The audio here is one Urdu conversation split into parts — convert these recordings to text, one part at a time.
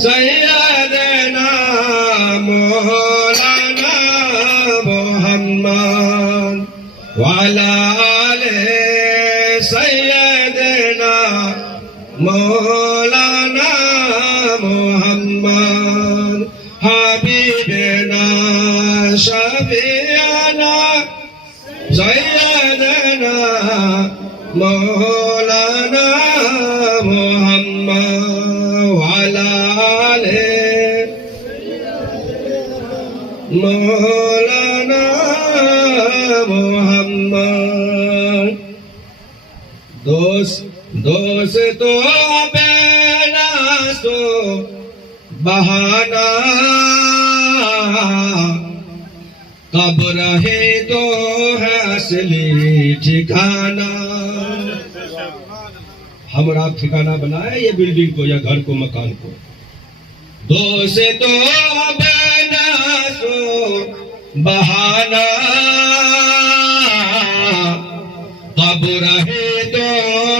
سیدنا مولانا محمد وعلى آل سیدنا مولانا محمد حبیبنا شفیعنا سیدنا مولانا محمد وعلى آل مولانا محمد دوستو بینا سو بہانا کب رہے تو ہے اصلی ٹھکانا. ہم اور آپ ٹھکانہ بنائے یہ بلڈنگ کو یا گھر کو مکان کو. دوستو بینا سو بہانا کب رہے تو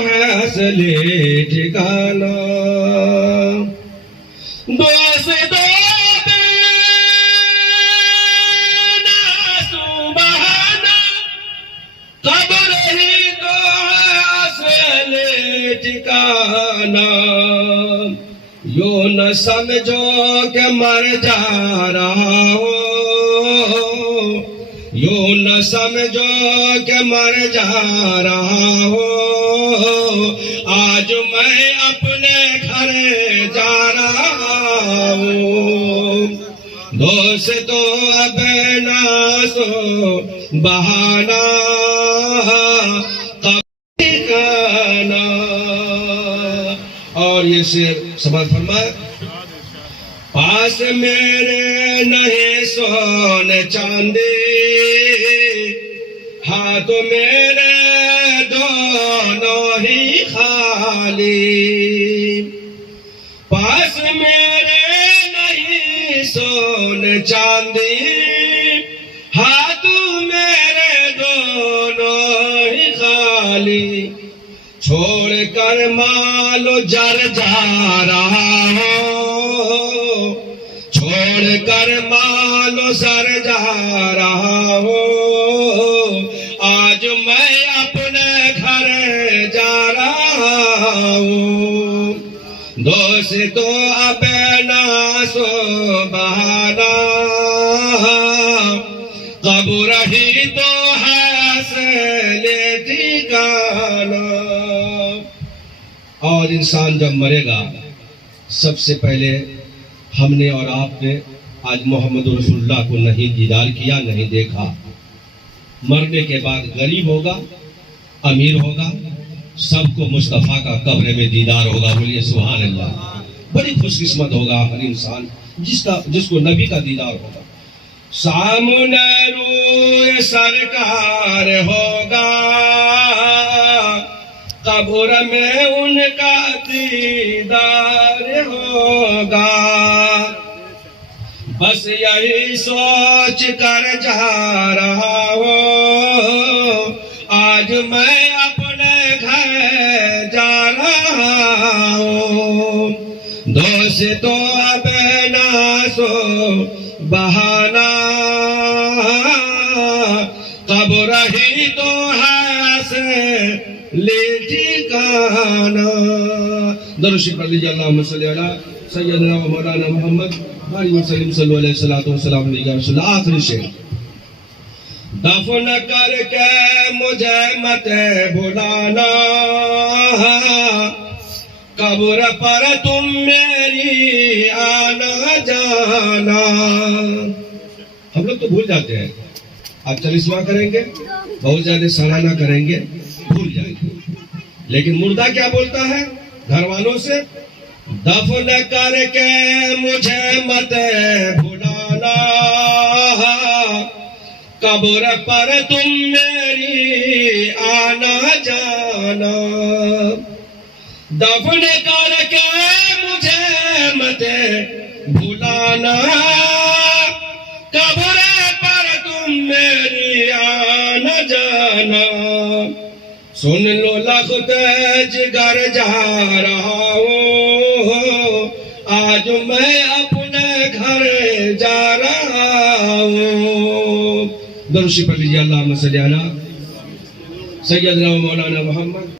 ہے اصلی ٹھکانا. دوستو بینا سو بہانا کب رہے تو ہے اصلی ٹھکانا. یوں نہ سمجھو کہ مر جا رہا ہو, یوں نہ سمجھو کہ مر جا رہا ہو. آج میں اپنے گھر جا رہا ہوں. دوستو بینا سو بہانا ٹھکانا. اور یہ شعر سماعت فرمائے. پاس میرے نہیں سونے چاندی, ہاتھ میرے دونوں ہی خالی. پاس میرے نہیں سونے چاندی, ہاتھ میرے دونوں ہی خالی. چھوڑ کر مال جر جا رہا ہوں, چھوڑ کر مال سر جا رہا ہوں. آج میں اپنے گھر جا رہا ہوں. دوستو بینا سو بہانا کب رہی تو ہے اصلی ٹھکانا. اور انسان جب مرے گا سب سے پہلے ہم نے اور آپ نے آج محمد رسول اللہ کو نہیں دیدار کیا, نہیں دیکھا. مرنے کے بعد غریب ہوگا, امیر ہوگا, سب کو مصطفیٰ کا قبر میں دیدار ہوگا. بولیے سبحان اللہ. بڑی خوش قسمت ہوگا ہر انسان جس کو نبی کا دیدار ہوگا. سامنے روئے سرکار ہوگا, قبر میں ان کا دیدار ہوگا. بس یہی سوچ کر جا رہا ہوں, آج میں اپنے گھر جا رہا ہوں. دوستو بینا سو بہانا کب رہی تو ہے اصلی ٹھکانا. درود شریف پڑھ لیجیے. اللہم صلی علی سیدنا و مولانا محمد علیہ وسلم صلی اللہ علیہ وسلم علیہ وسلم. آخری شعر. دفن کر کے مجھے مت بھلانا, قبر پر تم میری آنا جانا. ہم لوگ تو بھول جاتے ہیں. آپ چالیسواں کریں گے, بہت زیادہ سالانہ کریں گے, بھول جائیں گے. لیکن مردہ کیا بولتا ہے گھر والوں سے؟ دفن کر کے مجھے مت بھلانا, قبر پر تم میری آنا جانا. دفن کر کے مجھے مت بھلانا, قبر پر تم میری آنا جانا. سن لو لخت جگر جا رہا ہوں, آج آج میں اپنے گھر جا رہا ہوں. درود شریف پڑھ لیجیے. اللہم صلی علی سیدنا و مولانا محمد.